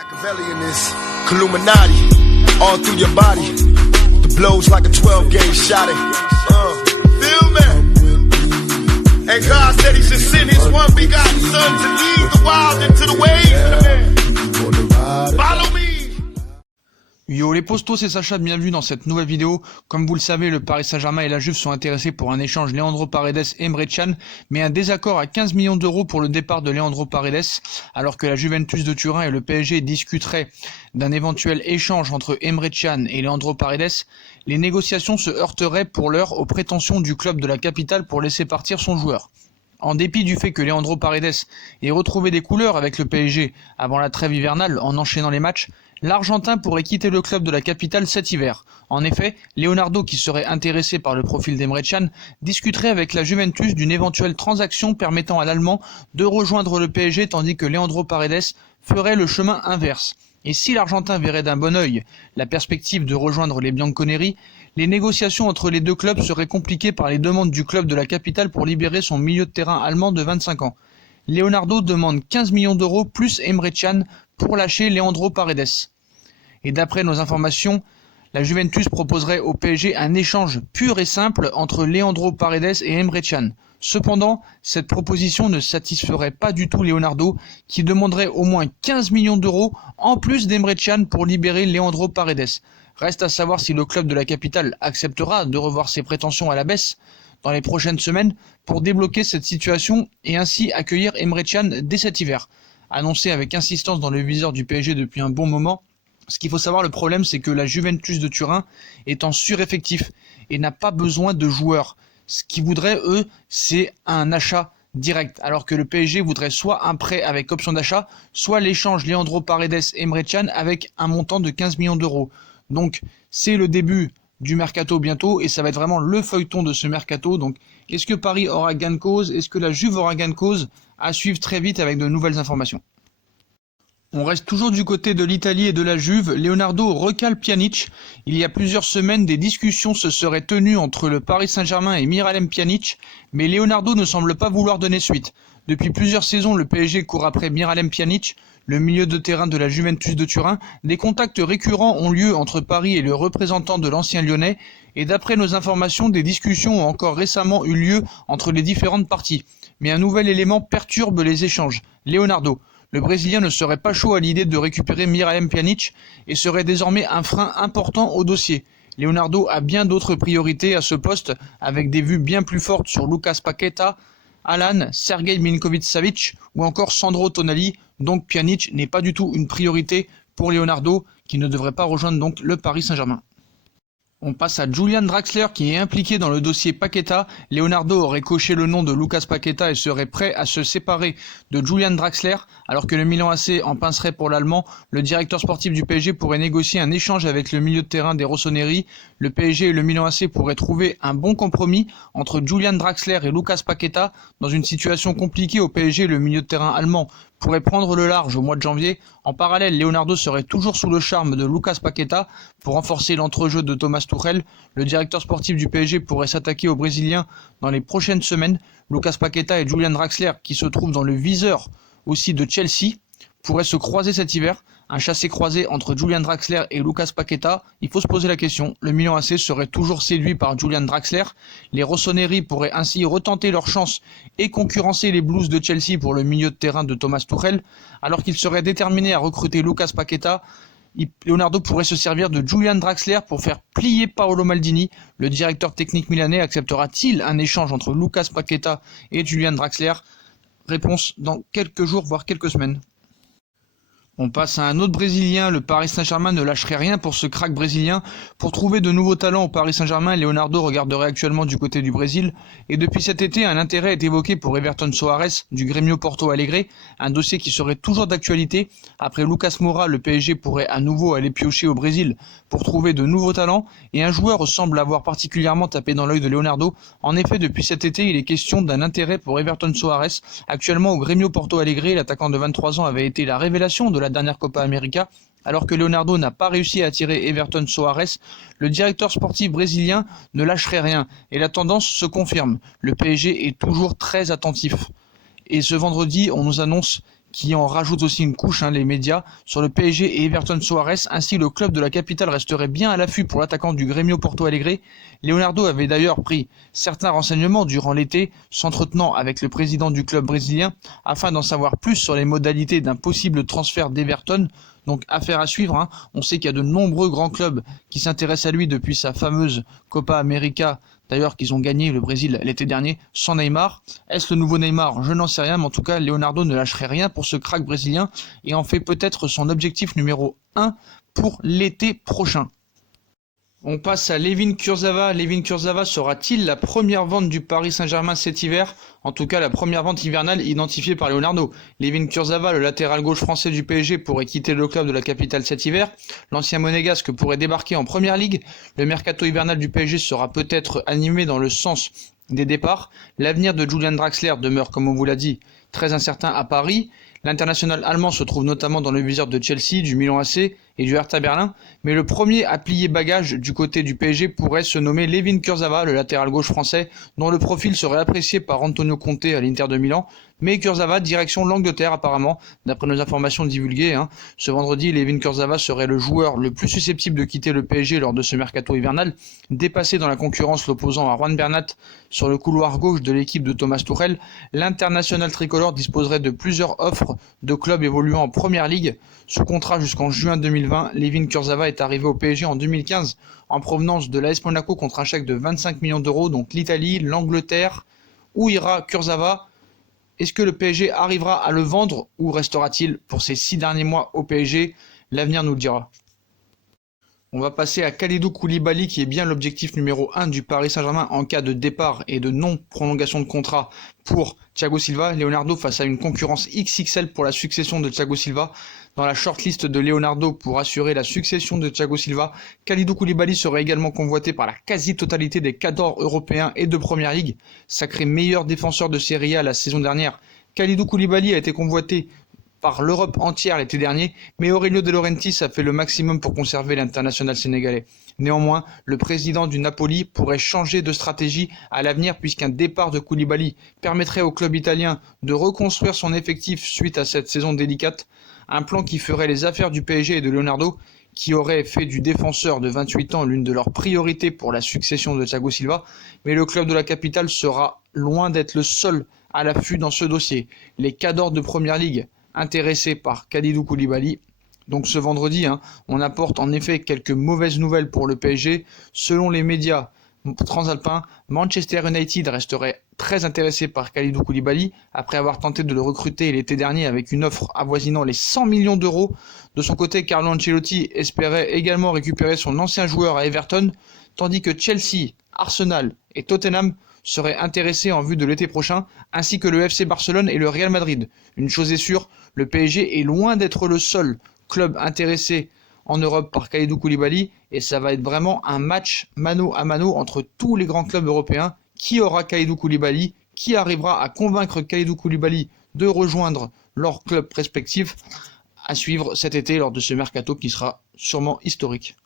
Machiavellianist, Illuminati, all through your body. The blows like a 12-gauge shot. Feel me? And God said He should send His one begotten Son to lead the wild into the ways. Follow me. Yo les postos, c'est Sacha, bienvenue dans cette nouvelle vidéo. Comme vous le savez, le Paris Saint-Germain et la Juve sont intéressés pour un échange Leandro Paredes et Emre Can, mais un désaccord à 15 millions d'euros pour le départ de Leandro Paredes, alors que la Juventus de Turin et le PSG discuteraient d'un éventuel échange entre Emre Can et Leandro Paredes. Les négociations se heurteraient pour l'heure aux prétentions du club de la capitale pour laisser partir son joueur. En dépit du fait que Leandro Paredes ait retrouvé des couleurs avec le PSG avant la trêve hivernale en enchaînant les matchs, l'Argentin pourrait quitter le club de la capitale cet hiver. En effet, Leonardo, qui serait intéressé par le profil d'Emre Can, discuterait avec la Juventus d'une éventuelle transaction permettant à l'Allemand de rejoindre le PSG tandis que Leandro Paredes ferait le chemin inverse. Et si l'Argentin verrait d'un bon œil la perspective de rejoindre les Bianconeri, les négociations entre les deux clubs seraient compliquées par les demandes du club de la capitale pour libérer son milieu de terrain allemand de 25 ans. Leonardo demande 15 millions d'euros plus Emre Can pour lâcher Leandro Paredes. Et d'après nos informations, la Juventus proposerait au PSG un échange pur et simple entre Leandro Paredes et Emre Can. Cependant, cette proposition ne satisferait pas du tout Leonardo, qui demanderait au moins 15 millions d'euros en plus d'Emre Can pour libérer Leandro Paredes. Reste à savoir si le club de la capitale acceptera de revoir ses prétentions à la baisse dans les prochaines semaines pour débloquer cette situation et ainsi accueillir Emre Can dès cet hiver. Annoncé avec insistance dans le viseur du PSG depuis un bon moment, ce qu'il faut savoir, le problème, c'est que la Juventus de Turin est en sureffectif et n'a pas besoin de joueurs. Ce qu'ils voudraient, eux, c'est un achat direct, alors que le PSG voudrait soit un prêt avec option d'achat, soit l'échange Leandro Paredes-Emre Can avec un montant de 15 millions d'euros. Donc, c'est le début du mercato bientôt et ça va être vraiment le feuilleton de ce mercato. Donc, est-ce que Paris aura gain de cause? Est-ce que la Juve aura gain de cause? À suivre très vite avec de nouvelles informations. On reste toujours du côté de l'Italie et de la Juve. Leonardo recale Pjanic. Il y a plusieurs semaines, des discussions se seraient tenues entre le Paris Saint-Germain et Miralem Pjanic, mais Leonardo ne semble pas vouloir donner suite. Depuis plusieurs saisons, le PSG court après Miralem Pjanic, le milieu de terrain de la Juventus de Turin. Des contacts récurrents ont lieu entre Paris et le représentant de l'ancien Lyonnais, et d'après nos informations, des discussions ont encore récemment eu lieu entre les différentes parties. Mais un nouvel élément perturbe les échanges. Leonardo. Le Brésilien ne serait pas chaud à l'idée de récupérer Miralem Pjanic et serait désormais un frein important au dossier. Leonardo a bien d'autres priorités à ce poste, avec des vues bien plus fortes sur Lucas Paqueta, Alan, Sergej Milinkovic-Savic ou encore Sandro Tonali, donc Pjanic n'est pas du tout une priorité pour Leonardo, qui ne devrait pas rejoindre donc le Paris Saint-Germain. On passe à Julian Draxler qui est impliqué dans le dossier Paqueta. Leonardo aurait coché le nom de Lucas Paqueta et serait prêt à se séparer de Julian Draxler, alors que le Milan AC en pincerait pour l'Allemand. Le directeur sportif du PSG pourrait négocier un échange avec le milieu de terrain des Rossoneri. Le PSG et le Milan AC pourraient trouver un bon compromis entre Julian Draxler et Lucas Paqueta. Dans une situation compliquée au PSG, le milieu de terrain allemand pourrait prendre le large au mois de janvier. En parallèle, Leonardo serait toujours sous le charme de Lucas Paqueta pour renforcer l'entrejeu de Thomas Tuchel. Le directeur sportif du PSG pourrait s'attaquer aux Brésiliens dans les prochaines semaines. Lucas Paqueta et Julian Draxler, qui se trouvent dans le viseur aussi de Chelsea, pourraient se croiser cet hiver. Un chassé-croisé entre Julian Draxler et Lucas Paqueta. Il faut se poser la question, le Milan AC serait toujours séduit par Julian Draxler. Les Rossoneri pourraient ainsi retenter leur chance et concurrencer les Blues de Chelsea pour le milieu de terrain de Thomas Tuchel. Alors qu'ils seraient déterminés à recruter Lucas Paqueta, Leonardo pourrait se servir de Julian Draxler pour faire plier Paolo Maldini. Le directeur technique milanais acceptera-t-il un échange entre Lucas Paqueta et Julian Draxler? Réponse dans quelques jours, voire quelques semaines. On passe à un autre Brésilien, le Paris Saint-Germain ne lâcherait rien pour ce crack brésilien. Pour trouver de nouveaux talents au Paris Saint-Germain, Leonardo regarderait actuellement du côté du Brésil. Et depuis cet été, un intérêt est évoqué pour Everton Soares du Grêmio Porto Alegre, un dossier qui serait toujours d'actualité. Après Lucas Moura, le PSG pourrait à nouveau aller piocher au Brésil pour trouver de nouveaux talents. Et un joueur semble avoir particulièrement tapé dans l'œil de Leonardo. En effet, depuis cet été, il est question d'un intérêt pour Everton Soares. Actuellement au Grêmio Porto Alegre, l'attaquant de 23 ans avait été la révélation de la dernière Copa América, alors que Leonardo n'a pas réussi à attirer Everton Soares. Le directeur sportif brésilien ne lâcherait rien et la tendance se confirme. Le PSG est toujours très attentif. Et ce vendredi, on nous annonce qui en rajoute aussi une couche, les médias, sur le PSG et Everton Soares. Ainsi, le club de la capitale resterait bien à l'affût pour l'attaquant du Grêmio Porto Alegre. Leonardo avait d'ailleurs pris certains renseignements durant l'été, s'entretenant avec le président du club brésilien, afin d'en savoir plus sur les modalités d'un possible transfert d'Everton. Donc affaire à suivre. On sait qu'il y a de nombreux grands clubs qui s'intéressent à lui depuis sa fameuse Copa América, d'ailleurs qu'ils ont gagné le Brésil l'été dernier sans Neymar. Est-ce le nouveau Neymar? Je n'en sais rien, mais en tout cas Leonardo ne lâcherait rien pour ce crack brésilien et en fait peut-être son objectif numéro 1 pour l'été prochain. On passe à Layvin Kurzawa. Layvin Kurzawa sera-t-il la première vente du Paris Saint-Germain cet hiver? En tout cas, la première vente hivernale identifiée par Leonardo. Layvin Kurzawa, le latéral gauche français du PSG, pourrait quitter le club de la capitale cet hiver. L'ancien monégasque pourrait débarquer en première ligue. Le mercato hivernal du PSG sera peut-être animé dans le sens des départs. L'avenir de Julian Draxler demeure, comme on vous l'a dit, très incertain à Paris. L'international allemand se trouve notamment dans le viseur de Chelsea, du Milan AC et du Hertha Berlin, mais le premier à plier bagage du côté du PSG pourrait se nommer Layvin Kurzawa, le latéral gauche français, dont le profil serait apprécié par Antonio Conte à l'Inter de Milan. Mais Kurzawa, direction l'Angleterre apparemment, d'après nos informations divulguées. Ce vendredi, Layvin Kurzawa serait le joueur le plus susceptible de quitter le PSG lors de ce mercato hivernal, dépassé dans la concurrence l'opposant à Juan Bernat sur le couloir gauche de l'équipe de Thomas Tuchel. L'international tricolore disposerait de plusieurs offres de clubs évoluant en première ligue. Sous contrat jusqu'en juin 2020, Layvin Kurzawa est arrivé au PSG en 2015 en provenance de l'AS Monaco contre un chèque de 25 millions d'euros, donc l'Italie, l'Angleterre. Où ira Kurzawa? Est-ce que le PSG arrivera à le vendre ou restera-t-il pour ses 6 derniers mois au PSG? L'avenir nous le dira. On va passer à Kalidou Koulibaly qui est bien l'objectif numéro 1 du Paris Saint-Germain en cas de départ et de non-prolongation de contrat pour Thiago Silva. Leonardo face à une concurrence XXL pour la succession de Thiago Silva. Dans la shortlist de Leonardo pour assurer la succession de Thiago Silva, Kalidou Koulibaly serait également convoité par la quasi-totalité des cadors européens et de Première Ligue. Sacré meilleur défenseur de Serie A la saison dernière, Kalidou Koulibaly a été convoité par l'Europe entière l'été dernier, mais Aurelio De Laurentiis a fait le maximum pour conserver l'international sénégalais. Néanmoins, le président du Napoli pourrait changer de stratégie à l'avenir puisqu'un départ de Koulibaly permettrait au club italien de reconstruire son effectif suite à cette saison délicate, un plan qui ferait les affaires du PSG et de Leonardo, qui aurait fait du défenseur de 28 ans l'une de leurs priorités pour la succession de Thiago Silva, mais le club de la capitale sera loin d'être le seul à l'affût dans ce dossier. Les cadors de Première Ligue intéressés par Kalidou Koulibaly. Donc ce vendredi, on apporte en effet quelques mauvaises nouvelles pour le PSG. Selon les médias transalpins, Manchester United resterait très intéressé par Kalidou Koulibaly après avoir tenté de le recruter l'été dernier avec une offre avoisinant les 100 millions d'euros. De son côté, Carlo Ancelotti espérait également récupérer son ancien joueur à Everton, tandis que Chelsea, Arsenal et Tottenham seraient intéressés en vue de l'été prochain, ainsi que le FC Barcelone et le Real Madrid. Une chose est sûre, le PSG est loin d'être le seul club intéressé en Europe par Kalidou Koulibaly, et ça va être vraiment un match mano à mano entre tous les grands clubs européens. Qui aura Kalidou Koulibaly? Qui arrivera à convaincre Kalidou Koulibaly de rejoindre leur club respectif? À suivre cet été lors de ce mercato qui sera sûrement historique.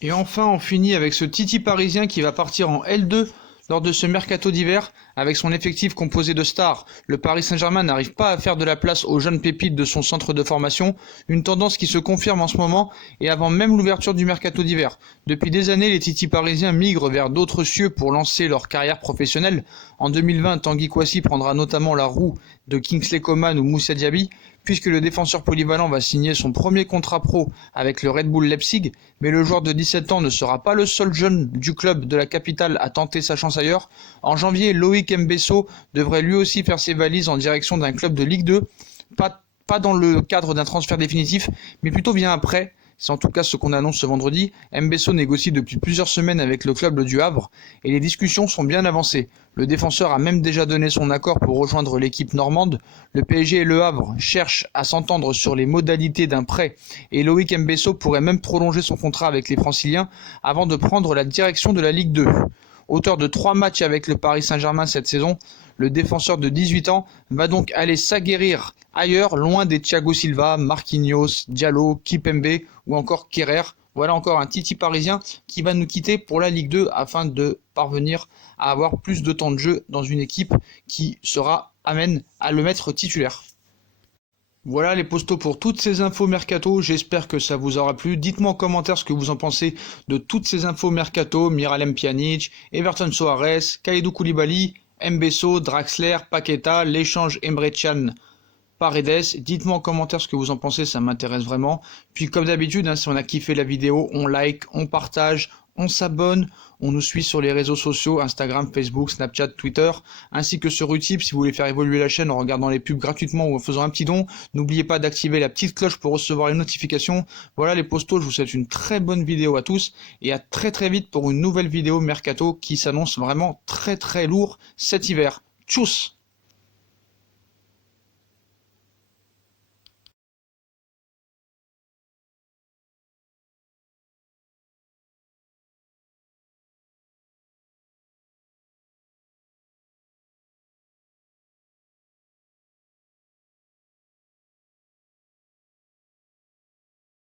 Et enfin, on finit avec ce Titi parisien qui va partir en L2 lors de ce mercato d'hiver. Avec son effectif composé de stars, le Paris Saint-Germain n'arrive pas à faire de la place aux jeunes pépites de son centre de formation, une tendance qui se confirme en ce moment et avant même l'ouverture du mercato d'hiver. Depuis des années, les Titi parisiens migrent vers d'autres cieux pour lancer leur carrière professionnelle. En 2020, Tanguy Kouassi prendra notamment la roue de Kingsley Coman ou Moussa Diaby, puisque le défenseur polyvalent va signer son premier contrat pro avec le Red Bull Leipzig, mais le joueur de 17 ans ne sera pas le seul jeune du club de la capitale à tenter sa chance ailleurs. En janvier, Loïc Mbesso devrait lui aussi faire ses valises en direction d'un club de Ligue 2, pas dans le cadre d'un transfert définitif, mais plutôt via un prêt. C'est en tout cas ce qu'on annonce ce vendredi. Mbesso négocie depuis plusieurs semaines avec le club du Havre et les discussions sont bien avancées. Le défenseur a même déjà donné son accord pour rejoindre l'équipe normande. Le PSG et le Havre cherchent à s'entendre sur les modalités d'un prêt et Loïc Mbesso pourrait même prolonger son contrat avec les Franciliens avant de prendre la direction de la Ligue 2. Auteur de 3 matchs avec le Paris Saint-Germain cette saison, le défenseur de 18 ans va donc aller s'aguerrir ailleurs, loin des Thiago Silva, Marquinhos, Diallo, Kipembe ou encore Kerrer. Voilà encore un Titi parisien qui va nous quitter pour la Ligue 2 afin de parvenir à avoir plus de temps de jeu dans une équipe qui sera amène à le mettre titulaire. Voilà les postos pour toutes ces infos mercato, j'espère que ça vous aura plu. Dites-moi en commentaire ce que vous en pensez de toutes ces infos mercato, Miralem Pjanic, Everton Soares, Kalidou Koulibaly, Mbesso, Draxler, Paqueta, l'échange Emre Can Paredes. Dites-moi en commentaire ce que vous en pensez, ça m'intéresse vraiment. Puis comme d'habitude, si on a kiffé la vidéo, on like, on partage, on s'abonne, on nous suit sur les réseaux sociaux, Instagram, Facebook, Snapchat, Twitter, ainsi que sur Utip si vous voulez faire évoluer la chaîne en regardant les pubs gratuitement ou en faisant un petit don. N'oubliez pas d'activer la petite cloche pour recevoir les notifications. Voilà les postos, je vous souhaite une très bonne vidéo à tous et à très vite pour une nouvelle vidéo mercato qui s'annonce vraiment très lourd cet hiver. Tchuss!